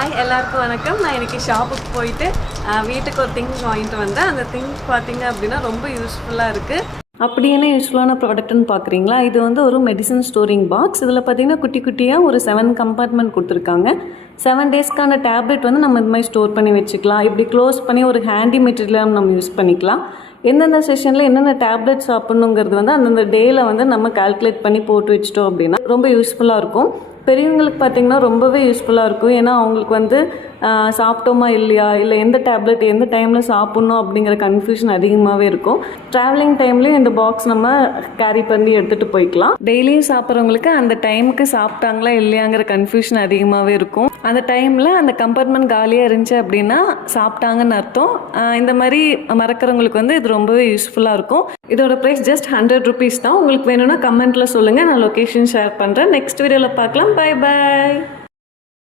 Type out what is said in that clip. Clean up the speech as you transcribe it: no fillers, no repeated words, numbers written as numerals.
Hi எல்லாருக்கும் வணக்கம். நான் இன்றைக்கி ஷாப்புக்கு போயிட்டு வீட்டுக்கு ஒரு திங்ஸ் வாங்கிட்டு வந்தேன். அந்த திங்ஸ் பார்த்திங்க அப்படின்னா ரொம்ப யூஸ்ஃபுல்லாக இருக்குது. அப்படி என்ன யூஸ்ஃபுல்லான ப்ராடக்ட்னு பார்க்குறீங்களா? இது வந்து ஒரு மெடிசன் ஸ்டோரிங் பாக்ஸ். இதில் பார்த்திங்கன்னா குட்டி குட்டியாக ஒரு 7 கம்பார்ட்மெண்ட் கொடுத்துருக்காங்க. 7 டேஸ்க்கான டேப்லெட் வந்து நம்ம இது மாதிரி ஸ்டோர் பண்ணி வச்சுக்கலாம். இப்படி க்ளோஸ் பண்ணி ஒரு ஹேண்டி மெட்டீரியலாக நம்ம யூஸ் பண்ணிக்கலாம். எந்தெந்த செஷனில் என்னென்ன டேப்லெட் சாப்பிட்ணுங்கிறது வந்து அந்தந்த டேயில் வந்து நம்ம கால்குலேட் பண்ணி போட்டு வச்சிட்டோம் அப்படின்னா ரொம்ப யூஸ்ஃபுல்லாக இருக்கும். பெரியவங்களுக்கு பார்த்திங்கன்னா ரொம்பவே யூஸ்ஃபுல்லாக இருக்கும். ஏன்னா அவங்களுக்கு வந்து சாப்பிட்டோமா இல்லையா, இல்லை எந்த டேப்லெட் எந்த டைமில் சாப்பிட்ணும் அப்படிங்கிற கன்ஃபியூஷன் அதிகமாகவே இருக்கும். ட்ராவலிங் டைம்லேயும் இந்த பாக்ஸ் நம்ம கேரி பண்ணி எடுத்துகிட்டு போய்க்கலாம். டெய்லியும் சாப்பிட்றவங்களுக்கு அந்த டைமுக்கு சாப்பிட்டாங்களா இல்லையாங்கிற கன்ஃபியூஷன் அதிகமாகவே இருக்கும். அந்த டைமில் அந்த கம்பார்ட்மெண்ட் காலியாக இருந்துச்சு அப்படின்னா சாப்பிட்டாங்கன்னு அர்த்தம். இந்த மாதிரி மறக்கிறவங்களுக்கு வந்து இது ரொம்பவே யூஸ்ஃபுல்லாக இருக்கும். இதோட ப்ரைஸ் ஜஸ்ட் 100 rupees தான். உங்களுக்கு வேணும்னா கமெண்ட்டில் சொல்லுங்கள், நான் லொக்கேஷன் ஷேர் பண்ணுறேன். நெக்ஸ்ட் வீடியோவில் பார்க்கலாம். Bye bye.